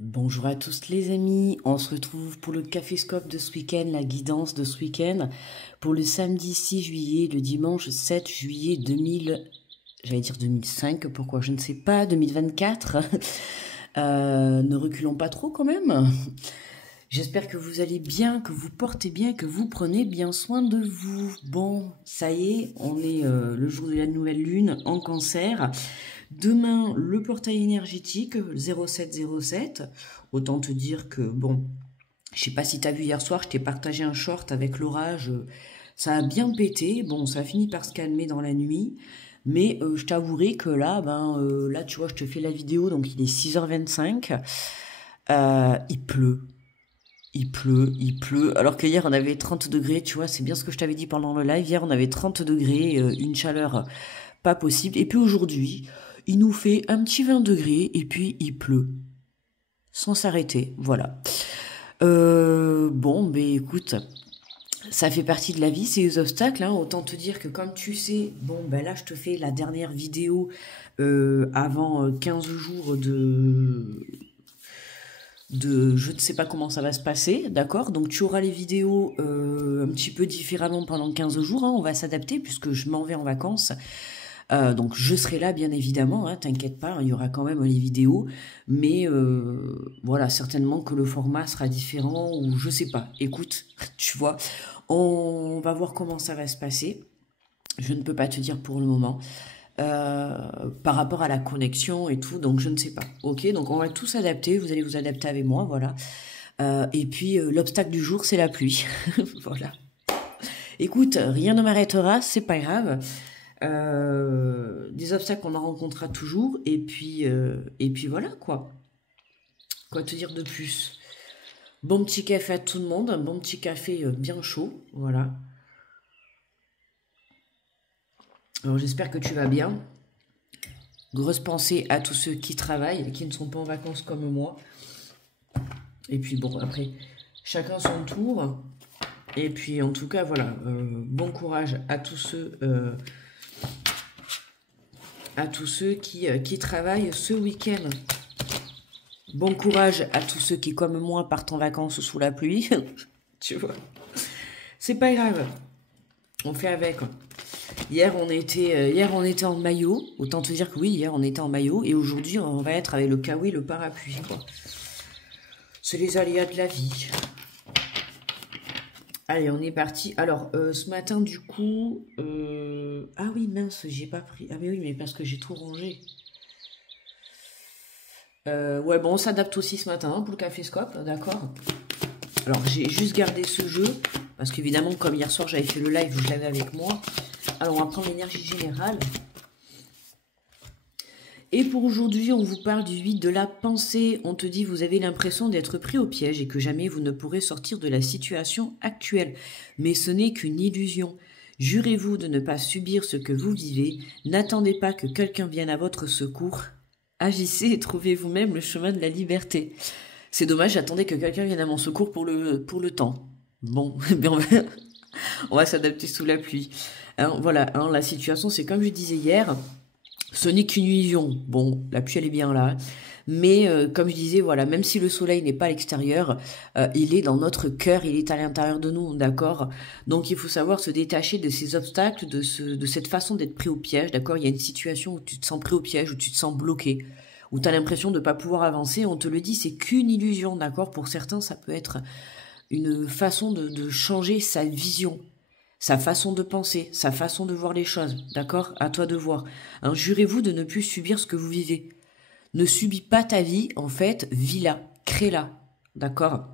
Bonjour à tous les amis, on se retrouve pour le Caféscope de ce week-end, la guidance de ce week-end, pour le samedi 6 juillet, le dimanche 7 juillet 2000, j'allais dire 2005, pourquoi je ne sais pas, 2024. Ne reculons pas trop quand même. J'espère que vous allez bien, que vous portez bien, que vous prenez bien soin de vous. Bon, ça y est, on est le jour de la nouvelle lune en Cancer. Demain, le portail énergétique 0707. Autant te dire que, bon, je sais pas si tu as vu hier soir, je t'ai partagé un short avec l'orage. Ça a bien pété. Bon, ça a fini par se calmer dans la nuit. Mais je t'avouerai que là, là, tu vois, je te fais la vidéo, donc il est 6h25. Il pleut. Il pleut. Alors que hier, on avait 30 degrés, tu vois, c'est bien ce que je t'avais dit pendant le live. Hier, on avait 30 degrés, une chaleur pas possible. Et puis aujourd'hui, il nous fait un petit 20 degrés et puis il pleut. Sans s'arrêter, voilà. Bon, ben écoute, ça fait partie de la vie, c'est les obstacles. Hein. Autant te dire que comme tu sais, bon, ben là, je te fais la dernière vidéo avant 15 jours de je ne sais pas comment ça va se passer, d'accord? Donc tu auras les vidéos un petit peu différemment pendant 15 jours, hein, on va s'adapter puisque je m'en vais en vacances. Donc je serai là bien évidemment, hein, t'inquiète pas, il y aura quand même les vidéos, mais voilà, certainement que le format sera différent ou je sais pas. Écoute, tu vois, on va voir comment ça va se passer. Je ne peux pas te dire pour le moment. Par rapport à la connexion et tout, donc je ne sais pas. Ok, donc on va tous s'adapter, vous allez vous adapter avec moi, voilà. Et puis l'obstacle du jour, c'est la pluie. Voilà. Écoute, rien ne m'arrêtera, c'est pas grave. Des obstacles, on en rencontrera toujours, et puis voilà quoi. Quoi te dire de plus? Bon petit café à tout le monde, un bon petit café bien chaud, voilà. Alors j'espère que tu vas bien. Grosse pensée à tous ceux qui travaillent et qui ne sont pas en vacances comme moi. Et puis bon, après, chacun son tour. Et puis en tout cas, voilà, bon courage à tous ceux qui travaillent ce week-end. Bon courage à tous ceux qui, comme moi, partent en vacances sous la pluie. Tu vois, c'est pas grave. On fait avec. Hier, on était en maillot. Autant te dire que oui, hier, on était en maillot. Et aujourd'hui, on va être avec le kawaii, le parapluie, quoi. C'est les aléas de la vie. Allez, on est parti. Alors, ce matin, du coup... Ah oui, mince, j'ai pas pris... Ah mais oui, mais parce que j'ai tout rangé. Ouais, bon, on s'adapte aussi ce matin hein, pour le caféscope, d'accord. Alors, j'ai juste gardé ce jeu, parce qu'évidemment, comme hier soir, j'avais fait le live, je l'avais avec moi. Alors, on va prendre l'énergie générale. Et pour aujourd'hui, on vous parle du 8 de la pensée. On te dit, vous avez l'impression d'être pris au piège et que jamais vous ne pourrez sortir de la situation actuelle. Mais ce n'est qu'une illusion. Jurez-vous de ne pas subir ce que vous vivez. N'attendez pas que quelqu'un vienne à votre secours. Agissez et trouvez vous-même le chemin de la liberté. C'est dommage, j'attendais que quelqu'un vienne à mon secours pour le temps. Bon, on va s'adapter sous la pluie. Hein, voilà, hein, la situation, c'est comme je disais hier, ce n'est qu'une illusion. Bon, la pluie, elle est bien là. Mais comme je disais, voilà, même si le soleil n'est pas à l'extérieur, il est dans notre cœur, il est à l'intérieur de nous, d'accord? Donc il faut savoir se détacher de ces obstacles, de cette façon d'être pris au piège, d'accord? Il y a une situation où tu te sens pris au piège, où tu te sens bloqué, où tu as l'impression de ne pas pouvoir avancer. On te le dit, c'est qu'une illusion, d'accord? Pour certains, ça peut être une façon de changer sa vision, sa façon de penser, sa façon de voir les choses, d'accord? À toi de voir. Hein, jurez-vous de ne plus subir ce que vous vivez. Ne subis pas ta vie, en fait, vis-la, crée-la, d'accord?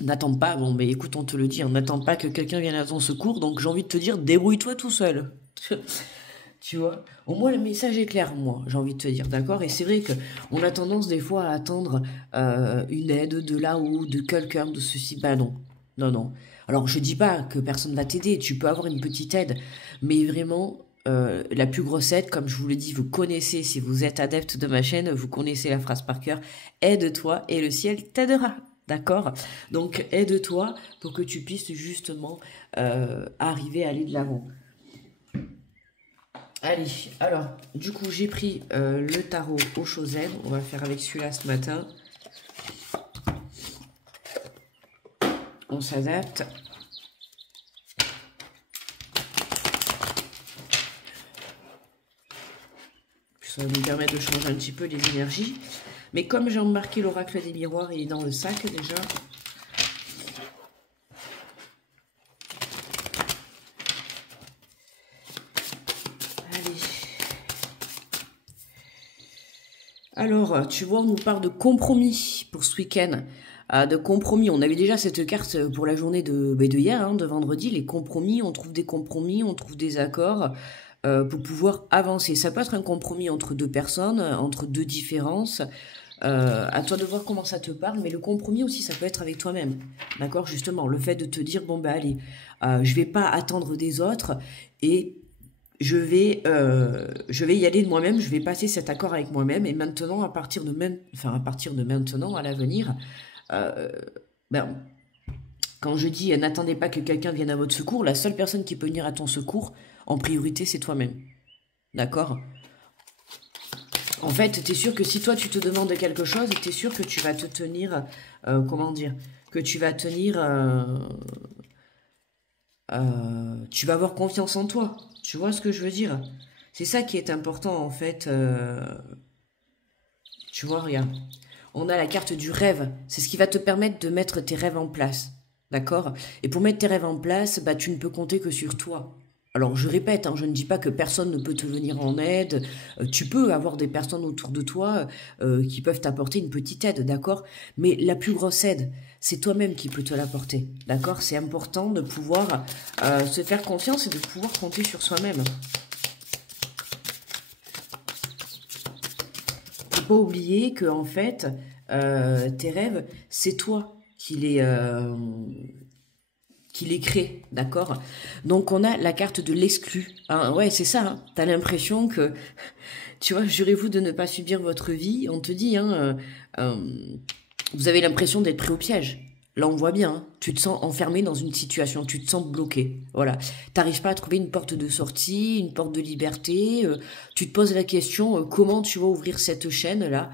N'attends pas, bon, mais écoute, on te le dit, hein, n'attends pas que quelqu'un vienne à ton secours, donc j'ai envie de te dire, débrouille-toi tout seul. Tu vois? Au moins, le message est clair, moi, j'ai envie de te dire, d'accord? Et c'est vrai que on a tendance, des fois, à attendre une aide de là-haut, de quelqu'un, de ceci. Ben non, non, non. Alors, je dis pas que personne va t'aider, tu peux avoir une petite aide, mais vraiment, la plus grosse aide, comme je vous le dis, vous connaissez, si vous êtes adepte de ma chaîne, vous connaissez la phrase par cœur, aide-toi et le ciel t'aidera. D'accord? Donc, aide-toi pour que tu puisses justement arriver à aller de l'avant. Allez, alors, du coup, j'ai pris le tarot au Chosen. On va faire avec celui-là ce matin. on s'adapte. Ça va nous permettre de changer un petit peu les énergies. Mais comme j'ai embarqué l'oracle des miroirs, il est dans le sac déjà. Allez. Alors, tu vois, on nous parle de compromis pour ce week-end. De compromis. On avait déjà cette carte pour la journée de hier, hein, de vendredi. Les compromis, on trouve des compromis, on trouve des accords pour pouvoir avancer. Ça peut être un compromis entre deux personnes, entre deux différences. À toi de voir comment ça te parle, mais le compromis aussi, ça peut être avec toi-même. D'accord? Justement, le fait de te dire, bon, bah allez, je vais pas attendre des autres et je vais y aller de moi-même, je vais passer cet accord avec moi-même, et maintenant, à partir de maintenant, à l'avenir, ben, quand je dis n'attendez pas que quelqu'un vienne à votre secours, la seule personne qui peut venir à ton secours, en priorité, c'est toi-même. D'accord? En fait, tu es sûr que si toi tu te demandes quelque chose, tu es sûr que tu vas te tenir, comment dire, que tu vas tenir, tu vas avoir confiance en toi. Tu vois ce que je veux dire? C'est ça qui est important en fait. Tu vois, regarde. On a la carte du rêve. C'est ce qui va te permettre de mettre tes rêves en place. D'accord? Et pour mettre tes rêves en place, bah, tu ne peux compter que sur toi. Alors je répète, hein, je ne dis pas que personne ne peut te venir en aide. Tu peux avoir des personnes autour de toi qui peuvent t'apporter une petite aide, d'accord? Mais la plus grosse aide, c'est toi-même qui peux te l'apporter, d'accord? C'est important de pouvoir se faire confiance et de pouvoir compter sur soi-même. Faut pas oublier que en fait, tes rêves, c'est toi qui les crée, d'accord? Donc on a la carte de l'exclu. Hein, ouais, c'est ça. Hein. T'as l'impression que, tu vois, jurez-vous de ne pas subir votre vie. On te dit, hein, vous avez l'impression d'être pris au piège. Là, on voit bien, hein, tu te sens enfermé dans une situation, tu te sens bloqué. Voilà. T'arrives pas à trouver une porte de sortie, une porte de liberté. Tu te poses la question, comment tu vas ouvrir cette chaîne-là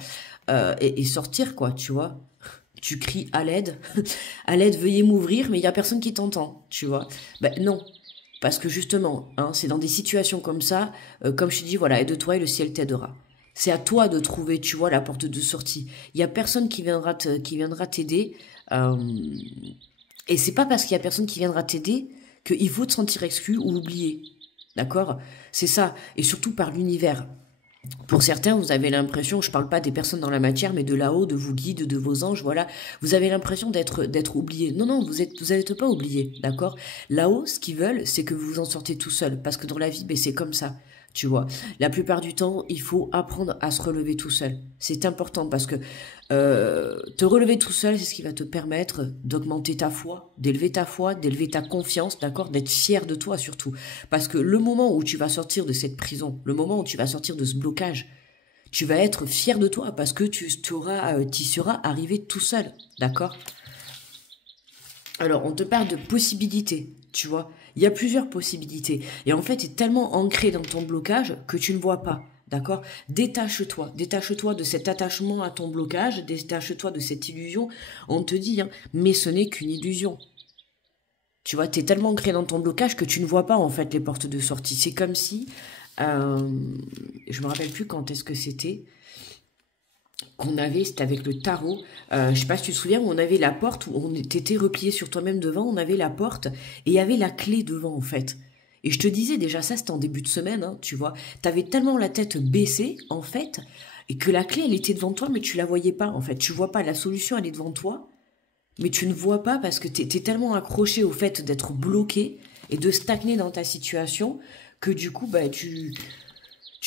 et sortir, quoi, tu vois? Tu cries à l'aide, veuillez m'ouvrir, mais il y a personne qui t'entend, tu vois. Ben non, parce que justement, hein, c'est dans des situations comme ça, comme je te dis, voilà, aide-toi et le ciel t'aidera. C'est à toi de trouver, tu vois, la porte de sortie. Il y a personne qui viendra t'aider, euh, et c'est pas parce qu'il y a personne qui viendra t'aider qu'il faut te sentir exclu ou oublié, d'accord? C'est ça, et surtout par l'univers. Pour certains, vous avez l'impression, je ne parle pas des personnes dans la matière, mais de là-haut, de vos guides, de vos anges, voilà, vous avez l'impression d'être oublié. Non, non, vous n'êtes pas oublié, d'accord? Là-haut, ce qu'ils veulent, c'est que vous vous en sortez tout seul, parce que dans la vie, ben, c'est comme ça, tu vois. La plupart du temps, il faut apprendre à se relever tout seul. C'est important parce que te relever tout seul, c'est ce qui va te permettre d'augmenter ta foi, d'élever ta confiance, d'accord, d'être fier de toi surtout. Parce que le moment où tu vas sortir de cette prison, le moment où tu vas sortir de ce blocage, tu vas être fier de toi parce que tu y seras arrivé tout seul, d'accord? Alors, on te parle de possibilités, tu vois. Il y a plusieurs possibilités. Et en fait, tu es tellement ancré dans ton blocage que tu ne vois pas. D'accord? Détache-toi. Détache-toi de cet attachement à ton blocage. Détache-toi de cette illusion. On te dit, hein, mais ce n'est qu'une illusion. Tu vois, tu es tellement ancré dans ton blocage que tu ne vois pas, en fait, les portes de sortie. C'est comme si... je me rappelle plus quand est-ce que c'était qu'on avait, c'était avec le tarot, je sais pas si tu te souviens, où on avait la porte, où on était replié sur toi-même devant, on avait la porte, et il y avait la clé devant, en fait. Et je te disais déjà ça, c'était en début de semaine, hein, tu vois. T'avais tellement la tête baissée, en fait, et que la clé, elle était devant toi, mais tu la voyais pas, en fait. Tu vois pas, la solution, elle est devant toi, mais tu ne vois pas parce que t'es tellement accroché au fait d'être bloqué et de stagner dans ta situation que du coup, bah, tu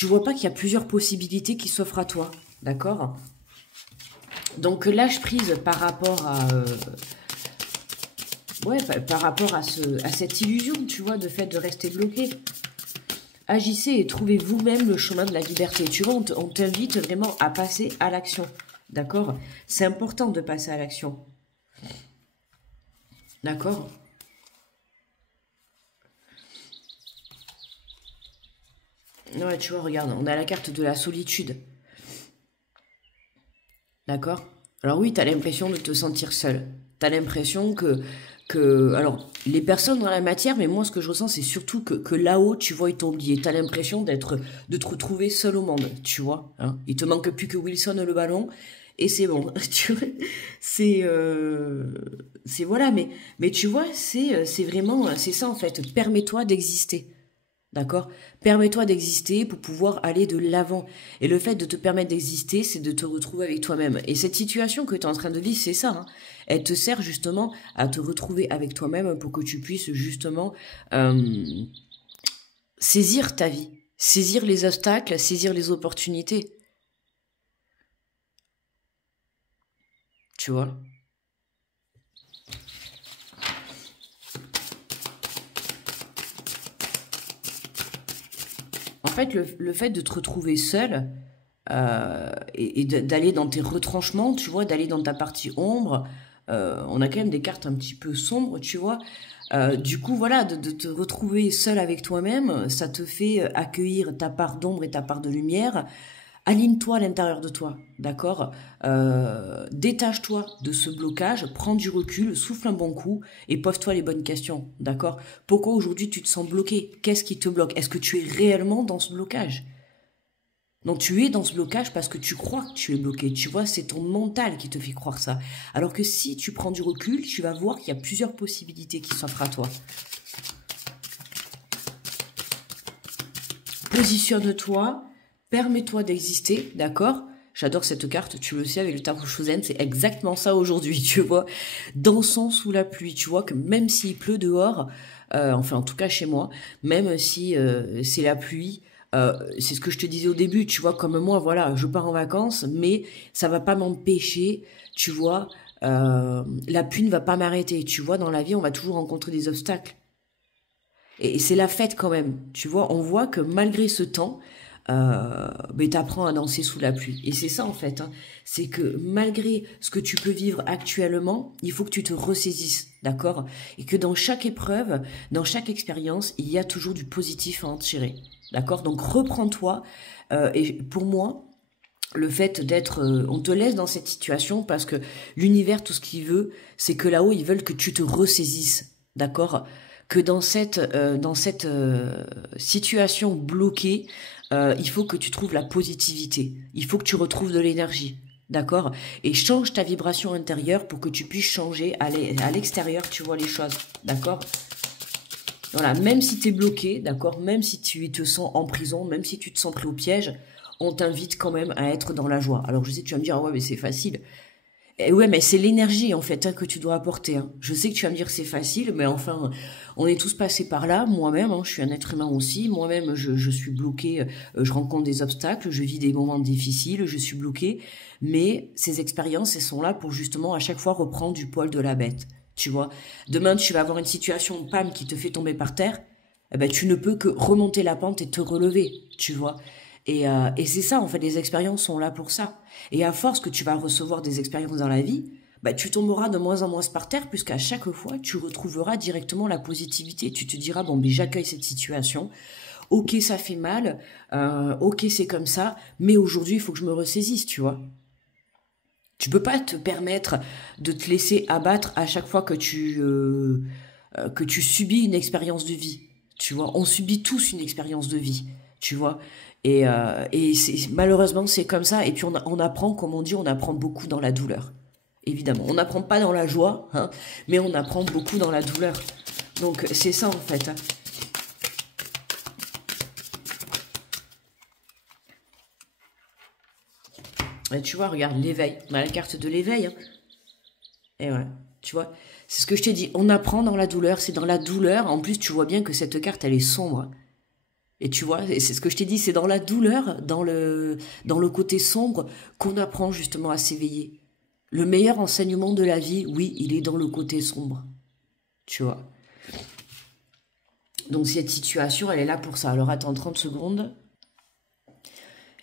vois pas qu'il y a plusieurs possibilités qui s'offrent à toi, d'accord? Donc lâche prise par rapport à ouais par rapport à cette illusion, tu vois, de fait de rester bloqué. Agissez et trouvez vous-même le chemin de la liberté. Tu vois, on t'invite vraiment à passer à l'action. D'accord? C'est important de passer à l'action. D'accord? Ouais, tu vois, regarde, on a la carte de la solitude. D'accord? Alors oui, t'as l'impression de te sentir seul. T'as l'impression que Alors, les personnes dans la matière, mais moi, ce que je ressens, c'est surtout que là-haut, tu vois, ils t'ont oublié. T'as l'impression de te retrouver seul au monde, tu vois. Hein. Il te manque plus que Wilson le ballon, et c'est bon. Tu vois, c'est voilà, mais tu vois, c'est vraiment, c'est ça en fait. Permets-toi d'exister. D'accord? Permets-toi d'exister pour pouvoir aller de l'avant. Et le fait de te permettre d'exister, c'est de te retrouver avec toi-même. Et cette situation que tu es en train de vivre, c'est ça. Hein. Elle te sert justement à te retrouver avec toi-même pour que tu puisses justement saisir ta vie, saisir les obstacles, saisir les opportunités. Tu vois? En fait, le fait de te retrouver seul et d'aller dans tes retranchements, tu vois, d'aller dans ta partie ombre, on a quand même des cartes un petit peu sombres, tu vois. Du coup, voilà, de te retrouver seul avec toi-même, ça te fait accueillir ta part d'ombre et ta part de lumière. Aligne-toi à l'intérieur de toi, d'accord? Détache-toi de ce blocage, prends du recul, souffle un bon coup et pose-toi les bonnes questions, d'accord? Pourquoi aujourd'hui tu te sens bloqué? Qu'est-ce qui te bloque? Est-ce que tu es réellement dans ce blocage? Donc tu es dans ce blocage parce que tu crois que tu es bloqué, tu vois, c'est ton mental qui te fait croire ça. Alors que si tu prends du recul, tu vas voir qu'il y a plusieurs possibilités qui s'offrent à toi. Positionne-toi, permets-toi d'exister, d'accord? J'adore cette carte, tu le sais, avec le tarot Chosen, c'est exactement ça aujourd'hui, tu vois. Dansons sous la pluie, tu vois, que même s'il pleut dehors, enfin en tout cas chez moi, même si c'est la pluie, c'est ce que je te disais au début, tu vois, comme moi, voilà, je pars en vacances, mais ça va pas m'empêcher, tu vois, la pluie ne va pas m'arrêter, tu vois, dans la vie, on va toujours rencontrer des obstacles. Et c'est la fête quand même. Tu vois, on voit que malgré ce temps, ben, t'apprends à danser sous la pluie. Et c'est ça en fait. Hein. C'est que malgré ce que tu peux vivre actuellement, il faut que tu te ressaisisses, d'accord? Et que dans chaque épreuve, dans chaque expérience, il y a toujours du positif à en tirer. D'accord? Donc reprends-toi. Et pour moi, le fait d'être... on te laisse dans cette situation parce que l'univers, tout ce qu'il veut, c'est que là-haut, ils veulent que tu te ressaisisses. D'accord? Que dans cette situation bloquée, il faut que tu trouves la positivité. Il faut que tu retrouves de l'énergie. D'accord? Et change ta vibration intérieure pour que tu puisses changer à l'extérieur, tu vois les choses. D'accord? Voilà, même si tu es bloqué, d'accord? Même si tu te sens en prison, même si tu te sens pris au piège, on t'invite quand même à être dans la joie. Alors je sais que tu vas me dire, ah ouais, mais c'est facile. Et ouais, mais c'est l'énergie en fait hein, que tu dois apporter. Hein. Je sais que tu vas me dire que c'est facile, mais enfin, on est tous passés par là. Moi-même, hein, je suis un être humain aussi. Moi-même, je suis bloqué. Je rencontre des obstacles, je vis des moments difficiles, je suis bloqué. Mais ces expériences, elles sont là pour justement à chaque fois reprendre du poil de la bête. Tu vois, demain, tu vas avoir une situation, pam, qui te fait tomber par terre. Eh ben, tu ne peux que remonter la pente et te relever. Tu vois. Et c'est ça, en fait, les expériences sont là pour ça. Et à force que tu vas recevoir des expériences dans la vie, bah, tu tomberas de moins en moins par terre, puisqu'à chaque fois, tu retrouveras directement la positivité. Tu te diras, bon, mais j'accueille cette situation. Ok, ça fait mal. Ok, c'est comme ça. Mais aujourd'hui, il faut que je me ressaisisse, tu vois. Tu peux pas te permettre de te laisser abattre à chaque fois que tu subis une expérience de vie. Tu vois, on subit tous une expérience de vie. Tu vois, et malheureusement c'est comme ça. Et puis on apprend, comme on dit, on apprend beaucoup dans la douleur. Évidemment, on n'apprend pas dans la joie, hein, mais on apprend beaucoup dans la douleur. Donc c'est ça en fait. Hein. Et tu vois, regarde l'éveil. On a la carte de l'éveil. Hein. Et ouais, tu vois, c'est ce que je t'ai dit. On apprend dans la douleur. C'est dans la douleur. En plus, tu vois bien que cette carte, elle est sombre. Et tu vois, c'est ce que je t'ai dit, c'est dans la douleur, dans le côté sombre, qu'on apprend justement à s'éveiller. Le meilleur enseignement de la vie, oui, il est dans le côté sombre. Tu vois. Donc cette situation, elle est là pour ça. Alors attends 30 secondes.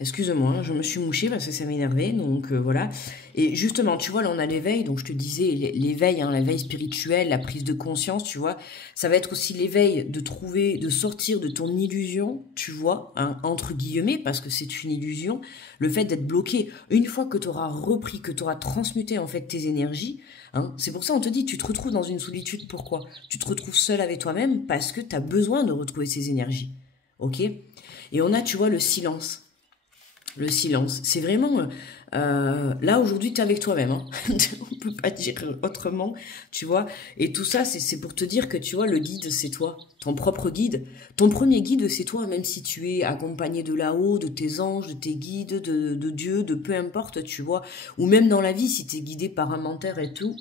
Excuse-moi, hein, je me suis mouchée parce que ça m'énervait, donc voilà. Et justement, tu vois, là on a l'éveil, donc je te disais, l'éveil, hein, l'éveil spirituel, la prise de conscience, tu vois, ça va être aussi l'éveil de trouver, de sortir de ton illusion, tu vois, hein, entre guillemets, parce que c'est une illusion, le fait d'être bloqué. Une fois que tu auras repris, que tu auras transmuté en fait tes énergies, hein, c'est pour ça on te dit, tu te retrouves dans une solitude, pourquoi? Tu te retrouves seul avec toi-même parce que tu as besoin de retrouver ces énergies, ok? Et on a, tu vois, le silence. Le silence, c'est vraiment... là, aujourd'hui, tu es avec toi-même. Hein. On peut pas dire autrement, tu vois. Et tout ça, c'est pour te dire que, tu vois, le guide, c'est toi. Ton propre guide. Ton premier guide, c'est toi, même si tu es accompagné de là-haut, de tes anges, de tes guides, de Dieu, de peu importe, tu vois. Ou même dans la vie, si tu es guidé par un mentor et tout,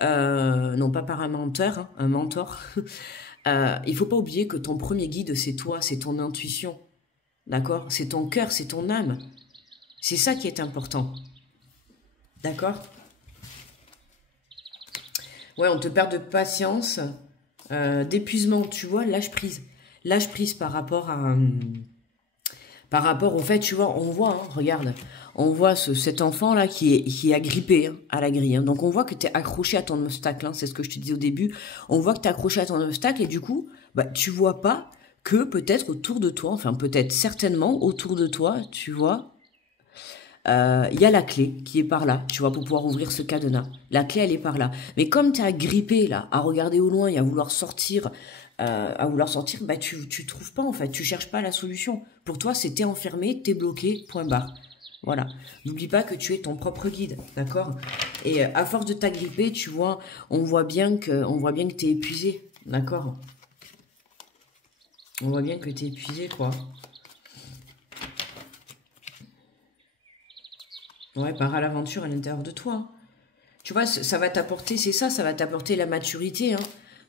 non, pas par un menteur, hein, un mentor. Il faut pas oublier que ton premier guide, c'est toi, c'est ton intuition. D'accord? C'est ton cœur, c'est ton âme. C'est ça qui est important. D'accord? Ouais, on te perd de patience, d'épuisement, tu vois, lâche prise. Lâche prise par rapport à... par rapport au fait, tu vois, on voit, hein, regarde, on voit cet enfant-là qui est agrippé hein, à la grille. Hein. Donc on voit que tu es accroché à ton obstacle, hein, c'est ce que je te disais au début. On voit que tu es accroché à ton obstacle et du coup, bah, tu vois pas que peut-être autour de toi, enfin peut-être certainement autour de toi, tu vois, il y a la clé qui est par là, tu vois, pour pouvoir ouvrir ce cadenas. La clé, elle est par là. Mais comme tu es agrippé, là, à regarder au loin et à vouloir sortir, bah tu trouves pas, en fait, tu cherches pas la solution. Pour toi, c'est t'es enfermé, t'es bloqué, point barre. Voilà. N'oublie pas que tu es ton propre guide, d'accord? Et à force de t'agripper, tu vois, on voit bien que t'es épuisé, d'accord? On voit bien que t'es épuisé, quoi. Ouais, pars à l'aventure à l'intérieur de toi. Hein. Tu vois, ça va t'apporter, c'est ça, ça va t'apporter la maturité. Hein.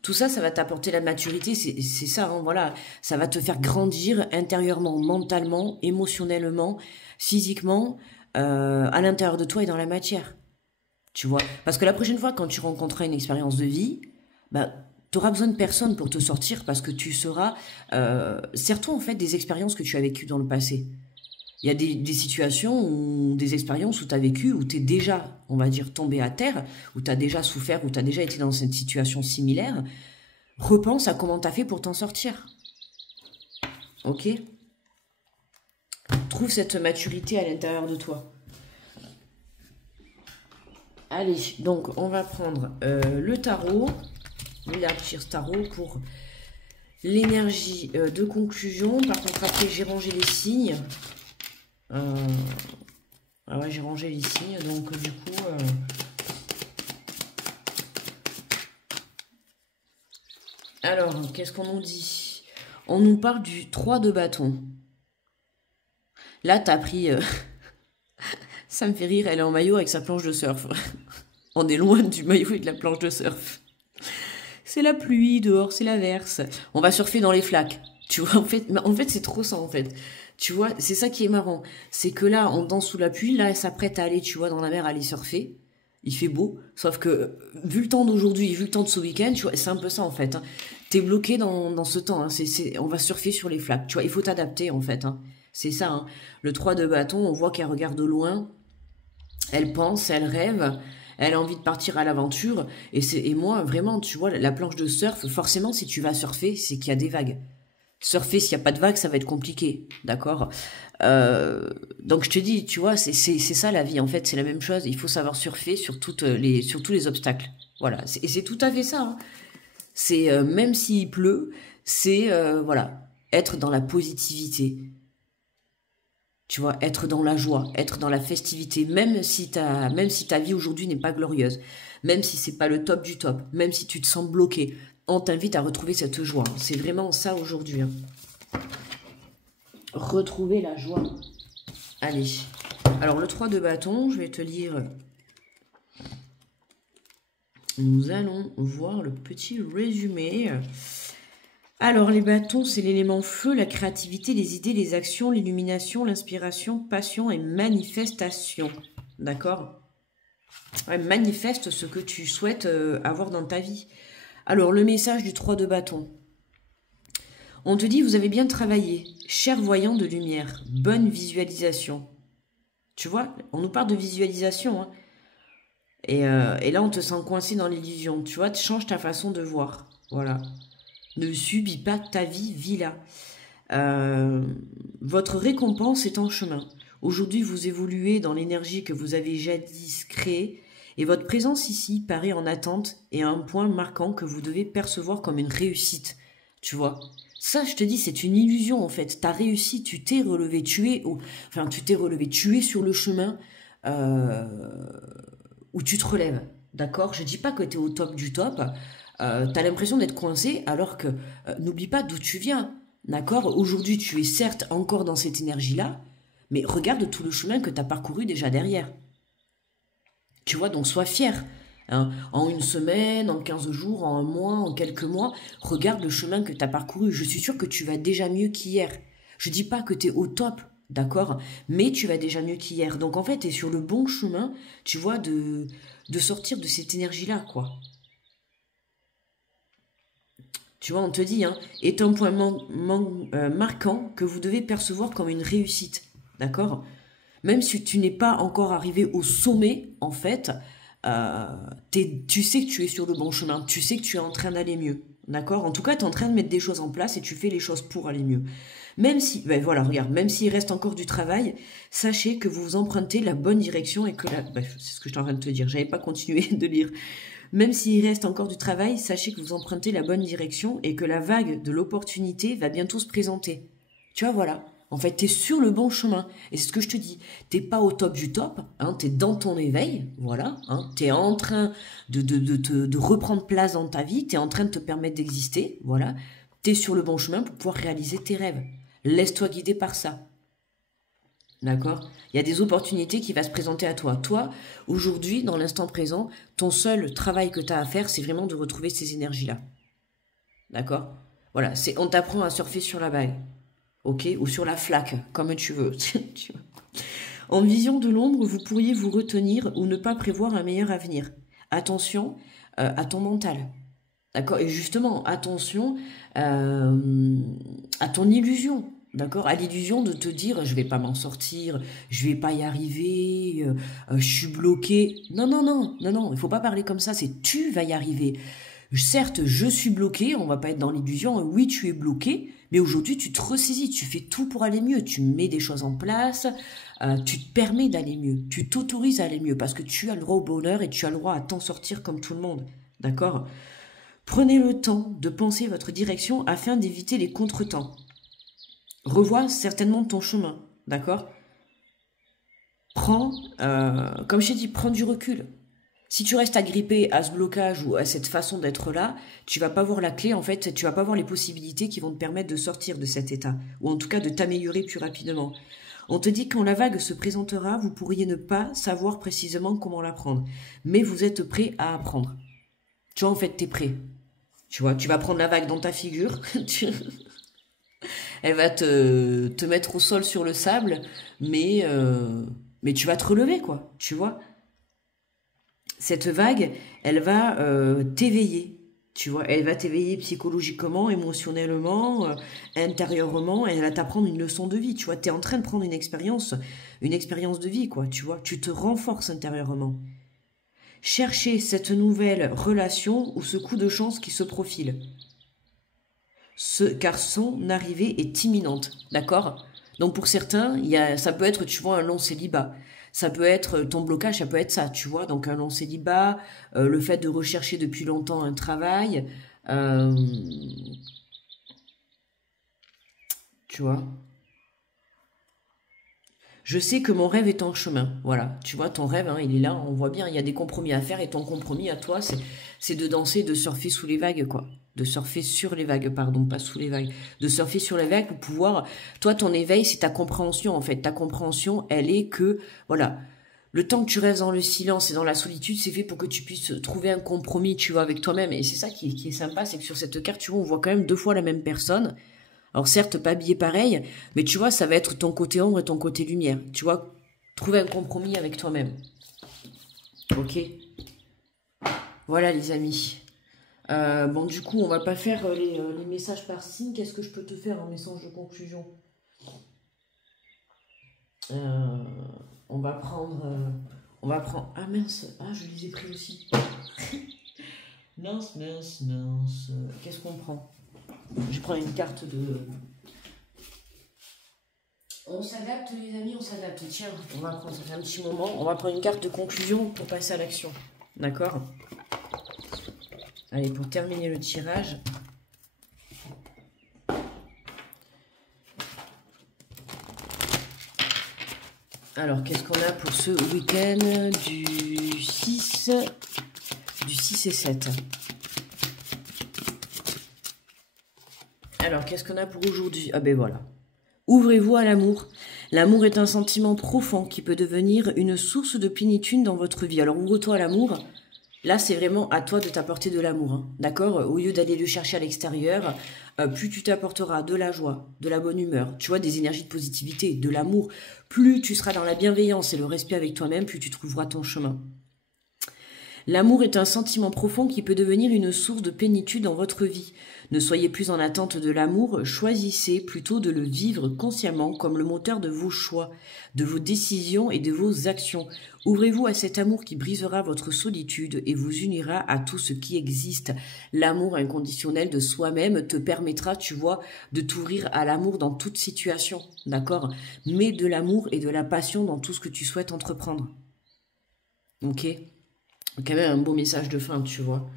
Tout ça, ça va t'apporter la maturité, c'est ça, hein, voilà. Ça va te faire grandir intérieurement, mentalement, émotionnellement, physiquement, à l'intérieur de toi et dans la matière. Tu vois. Parce que la prochaine fois, quand tu rencontreras une expérience de vie, bah, tu auras besoin de personne pour te sortir parce que tu seras... sers-toi en fait des expériences que tu as vécues dans le passé. Il y a des situations, ou des expériences où tu as vécu, où tu es déjà, on va dire, tombé à terre, où tu as déjà souffert, où tu as déjà été dans cette situation similaire. Repense à comment tu as fait pour t'en sortir. Ok? Trouve cette maturité à l'intérieur de toi. Allez, donc on va prendre le tarot, l'Archir Tarot pour l'énergie de conclusion. Par contre, après, j'ai rangé les signes. Ah ouais, j'ai rangé les signes, donc du coup... Alors, qu'est-ce qu'on nous dit? On nous parle du 3 de bâton. Là, t'as pris... ça me fait rire, elle est en maillot avec sa planche de surf. On est loin du maillot et de la planche de surf. C'est la pluie dehors, c'est l'averse. On va surfer dans les flaques. Tu vois, en fait c'est trop ça, en fait. Tu vois, c'est ça qui est marrant. C'est que là, on danse sous la pluie, là, elle s'apprête à aller, tu vois, dans la mer, aller surfer. Il fait beau. Sauf que, vu le temps d'aujourd'hui, vu le temps de ce week-end, tu vois, c'est un peu ça, en fait. Hein. T'es bloqué dans ce temps. Hein. On va surfer sur les flaques. Tu vois, il faut t'adapter, en fait. Hein. C'est ça. Hein. Le 3 de bâton, on voit qu'elle regarde au loin. Elle pense, elle rêve. Elle a envie de partir à l'aventure. Et moi, vraiment, tu vois, la planche de surf, forcément, si tu vas surfer, c'est qu'il y a des vagues. Surfer, s'il n'y a pas de vagues, ça va être compliqué, d'accord. Donc je te dis, tu vois, c'est ça la vie, en fait, c'est la même chose. Il faut savoir surfer sur sur tous les obstacles. Voilà, et c'est tout à fait ça. Hein. C'est même s'il pleut, c'est voilà, être dans la positivité. Tu vois, être dans la joie, être dans la festivité, même si ta vie aujourd'hui n'est pas glorieuse, même si c'est pas le top du top, même si tu te sens bloqué, on t'invite à retrouver cette joie. C'est vraiment ça aujourd'hui. Hein. Retrouver la joie. Allez. Alors, le 3 de bâton, je vais te lire. Nous allons voir le petit résumé. Alors, les bâtons, c'est l'élément feu, la créativité, les idées, les actions, l'illumination, l'inspiration, passion et manifestation. D'accord? Ouais, manifeste ce que tu souhaites avoir dans ta vie. Alors, le message du 3 de bâton. On te dit, vous avez bien travaillé. Cher voyant de lumière, bonne visualisation. Tu vois, on nous parle de visualisation. Hein. Et là, on te sent coincé dans l'illusion. Tu vois, tu changes ta façon de voir. Voilà. Ne subis pas ta vie, vis-la. Votre récompense est en chemin. Aujourd'hui, vous évoluez dans l'énergie que vous avez jadis créée et votre présence ici paraît en attente et à un point marquant que vous devez percevoir comme une réussite. Tu vois? Ça, je te dis, c'est une illusion en fait. T'as réussi, tu t'es relevé, tu es sur le chemin où tu te relèves. D'accord? Je dis pas que tu es au top du top. T'as l'impression d'être coincé alors que n'oublie pas d'où tu viens. D'accord? Aujourd'hui, tu es certes encore dans cette énergie-là, mais regarde tout le chemin que tu as parcouru déjà derrière. Tu vois, donc sois fier. Hein. En une semaine, en 15 jours, en un mois, en quelques mois, regarde le chemin que tu as parcouru. Je suis sûre que tu vas déjà mieux qu'hier. Je dis pas que tu es au top, d'accord? Mais tu vas déjà mieux qu'hier. Donc en fait, tu es sur le bon chemin, tu vois, de sortir de cette énergie-là, quoi. Tu vois, on te dit, hein, est un point marquant que vous devez percevoir comme une réussite. D'accord? Même si tu n'es pas encore arrivé au sommet, en fait, tu sais que tu es sur le bon chemin. Tu sais que tu es en train d'aller mieux. D'accord? En tout cas, tu es en train de mettre des choses en place et tu fais les choses pour aller mieux. Même si, ben voilà, regarde, même s'il reste encore du travail, sachez que vous empruntez la bonne direction et que c'est ce que je suis en train de te dire. J'avais pas continué de lire. Même s'il reste encore du travail, sachez que vous empruntez la bonne direction et que la vague de l'opportunité va bientôt se présenter. Tu vois, voilà. En fait, t'es sur le bon chemin. Et c'est ce que je te dis. T'es pas au top du top, hein, t'es dans ton éveil, voilà. Hein, t'es en train de reprendre place dans ta vie, t'es en train de te permettre d'exister, voilà. T'es sur le bon chemin pour pouvoir réaliser tes rêves. Laisse-toi guider par ça. D'accord? Il y a des opportunités qui vont se présenter à toi. Toi, aujourd'hui, dans l'instant présent, ton seul travail que tu as à faire, c'est vraiment de retrouver ces énergies-là. D'accord? Voilà, on t'apprend à surfer sur la vague. Ok? Ou sur la flaque, comme tu veux. En vision de l'ombre, vous pourriez vous retenir ou ne pas prévoir un meilleur avenir. Attention à ton mental. D'accord? Et justement, attention à ton illusion. D'accord? À l'illusion de te dire, je vais pas m'en sortir, je vais pas y arriver, je suis bloqué. Non, non, non, non, non, il faut pas parler comme ça, c'est tu vas y arriver. Certes, je suis bloqué, on va pas être dans l'illusion, oui, tu es bloqué, mais aujourd'hui, tu te ressaisis, tu fais tout pour aller mieux, tu mets des choses en place, tu te permets d'aller mieux, tu t'autorises à aller mieux, parce que tu as le droit au bonheur et tu as le droit à t'en sortir comme tout le monde. D'accord? Prenez le temps de penser votre direction afin d'éviter les contretemps. Revois certainement ton chemin, d'accord? Prends, comme je t'ai dit, prends du recul. Si tu restes agrippé à ce blocage ou à cette façon d'être là, tu vas pas voir la clé, en fait, tu vas pas voir les possibilités qui vont te permettre de sortir de cet état, ou en tout cas de t'améliorer plus rapidement. On te dit que quand la vague se présentera, vous pourriez ne pas savoir précisément comment la prendre, mais vous êtes prêt à apprendre. Tu vois, en fait, t'es prêt. Tu vois, tu vas prendre la vague dans ta figure, elle va te mettre au sol sur le sable, mais tu vas te relever, quoi, tu vois. Cette vague, elle va t'éveiller, tu vois. Elle va t'éveiller psychologiquement, émotionnellement, intérieurement, et elle va t'apprendre une leçon de vie, tu vois. Tu es en train de prendre une expérience de vie, quoi, tu vois. Tu te renforces intérieurement. Cherchez cette nouvelle relation ou ce coup de chance qui se profile. Car son arrivée est imminente, d'accord? Donc pour certains, ça peut être, tu vois, un long célibat. Ça peut être ton blocage, ça peut être ça, tu vois. Donc un long célibat, le fait de rechercher depuis longtemps un travail, tu vois. Je sais que mon rêve est en chemin, voilà. Tu vois, ton rêve, hein, il est là, on voit bien, il y a des compromis à faire et ton compromis à toi, c'est de danser, de surfer sous les vagues, quoi. De surfer sur les vagues, pardon, pas sous les vagues. De surfer sur les vagues pour pouvoir... Toi, ton éveil, c'est ta compréhension, en fait. Ta compréhension, elle est que, voilà, le temps que tu restes dans le silence et dans la solitude, c'est fait pour que tu puisses trouver un compromis, tu vois, avec toi-même. Et c'est ça qui est sympa, c'est que sur cette carte, tu vois, on voit quand même 2 fois la même personne. Alors certes, pas habillé pareil, mais tu vois, ça va être ton côté ombre et ton côté lumière. Tu vois, trouver un compromis avec toi-même. Ok? Voilà les amis. Bon, du coup, on va pas faire les messages par signe. Qu'est-ce que je peux te faire en message de conclusion? Euh, on va prendre... Ah mince, ah je les ai pris aussi. Mince, mince, mince. Qu'est-ce qu'on prend? Je prends une carte de... On s'adapte les amis, on s'adapte. Tiens, on va prendre, ça fait un petit moment. On va prendre une carte de conclusion pour passer à l'action. D'accord? Allez, pour terminer le tirage. Alors, qu'est-ce qu'on a pour ce week-end du 6 et 7? Alors, qu'est-ce qu'on a pour aujourd'hui? Ah ben voilà. Ouvrez-vous à l'amour. L'amour est un sentiment profond qui peut devenir une source de plénitude dans votre vie. Alors, ouvre-toi à l'amour. Là, c'est vraiment à toi de t'apporter de l'amour, hein, d'accord? Au lieu d'aller le chercher à l'extérieur, plus tu t'apporteras de la joie, de la bonne humeur, tu vois, des énergies de positivité, de l'amour, plus tu seras dans la bienveillance et le respect avec toi-même, plus tu trouveras ton chemin. L'amour est un sentiment profond qui peut devenir une source de plénitude dans votre vie. Ne soyez plus en attente de l'amour, choisissez plutôt de le vivre consciemment comme le moteur de vos choix, de vos décisions et de vos actions. Ouvrez-vous à cet amour qui brisera votre solitude et vous unira à tout ce qui existe. L'amour inconditionnel de soi-même te permettra, tu vois, de t'ouvrir à l'amour dans toute situation, d'accord? Mets de l'amour et de la passion dans tout ce que tu souhaites entreprendre. Ok? Quand même un beau message de fin, tu vois.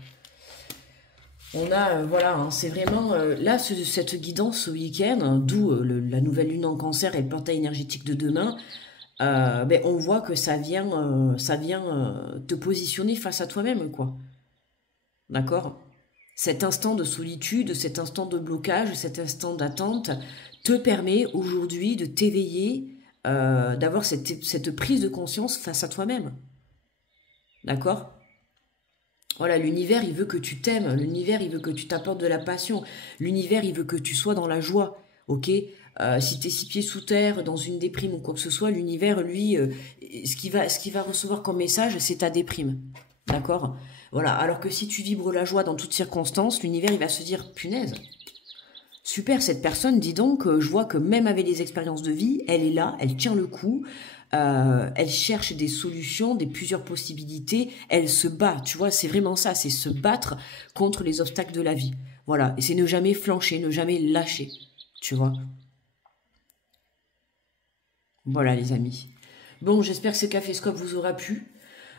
On a, voilà, hein, c'est vraiment, là, cette guidance ce week-end, d'où la nouvelle lune en cancer et le portail énergétique de demain, ben, on voit que ça vient te positionner face à toi-même, quoi. D'accord? Cet instant de solitude, cet instant de blocage, cet instant d'attente te permet aujourd'hui de t'éveiller, d'avoir cette prise de conscience face à toi-même. D'accord? Voilà, l'univers, il veut que tu t'aimes. L'univers, il veut que tu t'apportes de la passion. L'univers, il veut que tu sois dans la joie. Ok? Si t'es 6 pieds sous terre, dans une déprime ou quoi que ce soit, l'univers, lui, ce qu'il va recevoir comme message, c'est ta déprime. D'accord? Voilà. Alors que si tu vibres la joie dans toutes circonstances, l'univers, il va se dire, punaise. Super, cette personne, dis donc, je vois que même avec les expériences de vie, elle est là, elle tient le coup, elle cherche des solutions, plusieurs possibilités, elle se bat, tu vois, c'est vraiment ça, c'est se battre contre les obstacles de la vie. Voilà, et c'est ne jamais flancher, ne jamais lâcher, tu vois. Voilà les amis. Bon, j'espère que ce caféscope vous aura plu.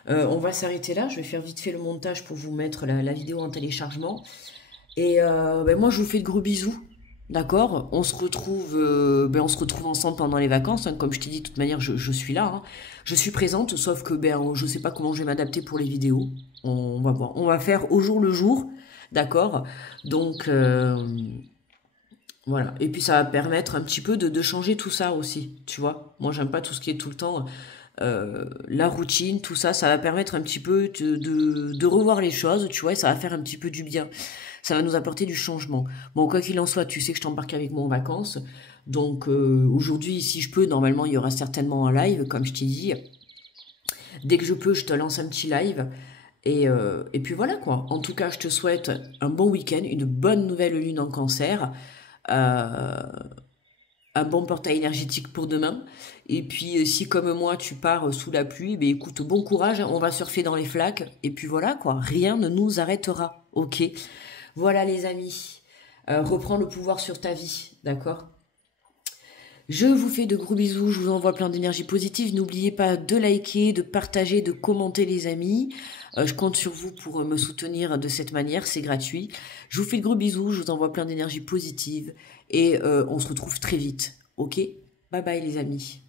On va s'arrêter là, je vais faire vite fait le montage pour vous mettre la vidéo en téléchargement. Et ben moi, je vous fais de gros bisous. D'accord? On se retrouve ensemble pendant les vacances, hein. Comme je t'ai dit, de toute manière, je suis là, hein. Je suis présente, sauf que ben, je sais pas comment je vais m'adapter pour les vidéos. On va voir. On va faire au jour le jour. D'accord? Donc, voilà. Et puis, ça va permettre un petit peu de changer tout ça aussi. Tu vois? Moi, j'aime pas tout ce qui est tout le temps la routine, tout ça. Ça va permettre un petit peu de revoir les choses, tu vois? Et ça va faire un petit peu du bien. Ça va nous apporter du changement. Bon, quoi qu'il en soit, tu sais que je t'embarque avec moi en vacances. Donc aujourd'hui, si je peux, normalement, il y aura certainement un live, comme je t'ai dit. Dès que je peux, je te lance un petit live. Et puis voilà quoi. En tout cas, je te souhaite un bon week-end, une bonne nouvelle lune en cancer, euh, un bon portail énergétique pour demain. Et puis si comme moi, tu pars sous la pluie, ben écoute, bon courage, on va surfer dans les flaques. Et puis voilà quoi, rien ne nous arrêtera. Ok? Voilà les amis, reprends le pouvoir sur ta vie, d'accord? Je vous fais de gros bisous, je vous envoie plein d'énergie positive. N'oubliez pas de liker, de partager, de commenter les amis. Je compte sur vous pour me soutenir de cette manière, c'est gratuit. Je vous fais de gros bisous, je vous envoie plein d'énergie positive et on se retrouve très vite, ok? Bye bye les amis.